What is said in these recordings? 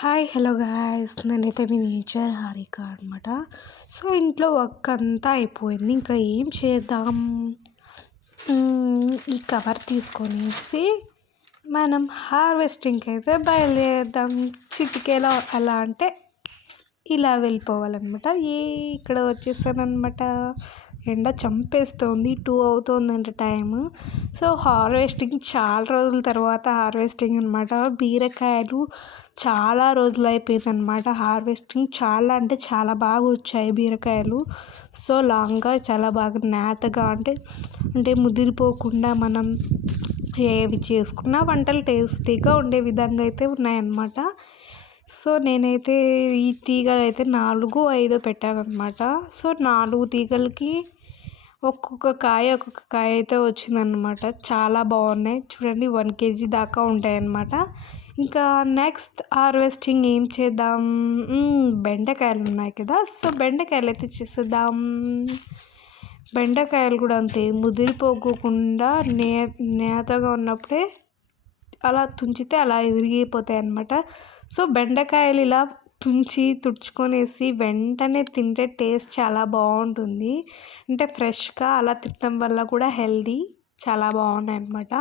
Hi hello guys, నేనైతే మీ nature Harika అనమాట. So ఇంట్లో వర్క్ అంతా అయిపోయింది. ఇంకా ఏం చేద్దాం, ఈ కవర్ తీసుకొనేసి మనం హార్వెస్టింగ్కి అయితే బయలుదేరుదాం. చిటికేలో అలా అంటే ఇలా వెళ్ళిపోవాలన్నమాట. ఇక్కడ వచ్చేసానమాట. ఎండ చంపేస్తుంది. 2 అవుతుందంట టైము. సో హార్వెస్టింగ్ చాలా రోజుల తర్వాత హార్వెస్టింగ్ అనమాట. బీరకాయలు చాలా రోజులు అయిపోయిందనమాట హార్వెస్టింగ్. చాలా అంటే చాలా బాగా వచ్చాయి బీరకాయలు. సో లాంగ్గా చాలా బాగా నేతగా అంటే ముదిరిపోకుండా మనం ఏవి చేసుకున్నా వంటలు టేస్టీగా ఉండే విధంగా అయితే ఉన్నాయన్నమాట. సో నేనైతే ఈ తీగలు అయితే 4, 5 పెట్టానమాట. సో 4 తీగలకి ఒక్కొక్క కాయ అయితే వచ్చిందనమాట. చాలా బాగున్నాయి చూడండి. 1 kg దాకా ఉంటాయన్నమాట. ఇంకా నెక్స్ట్ హార్వెస్టింగ్ ఏం చేద్దాం, బెండకాయలు ఉన్నాయి కదా. సో బెండకాయలు అయితే చేసేద్దాం. బెండకాయలు కూడా అంతే, ముదిరిపోకుండా నేతగా ఉన్నప్పుడే అలా తుంచితే అలా విరిగిపోతాయి అన్నమాట. సో బెండకాయలు ఇలా తుడుచుకొనేసి వెంటనే తింటే టేస్ట్ చాలా బాగుంటుంది. అంటే ఫ్రెష్గా అలా తినడం వల్ల కూడా హెల్దీ, చాలా బాగున్నాయి అన్నమాట.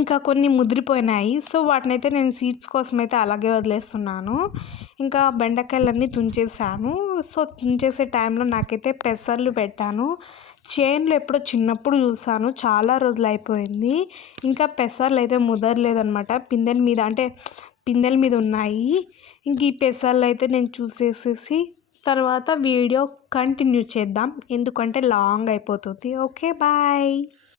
ఇంకా కొన్ని ముదిరిపోయినాయి. సో వాటినైతే నేను సీడ్స్ కోసం అయితే అలాగే వదిలేస్తున్నాను. ఇంకా బెండకాయలన్నీ తుంచేసాను. సో తుంచేసే టైంలో నాకైతే పెసర్లు పెట్టాను. చేనులో ఎప్పుడో చిన్నప్పుడు చూసాను, చాలా రోజులు అయిపోయింది. ఇంకా పెసర్లు అయితే ముదరలేదనమాట. పిందెల మీద ఉన్నాయి. ఇంక ఈ పెసర్లు అయితే నేను చూసేసేసి తర్వాత వీడియో కంటిన్యూ చేద్దాం, ఎందుకంటే లాంగ్ అయిపోతుంది. Okay bye.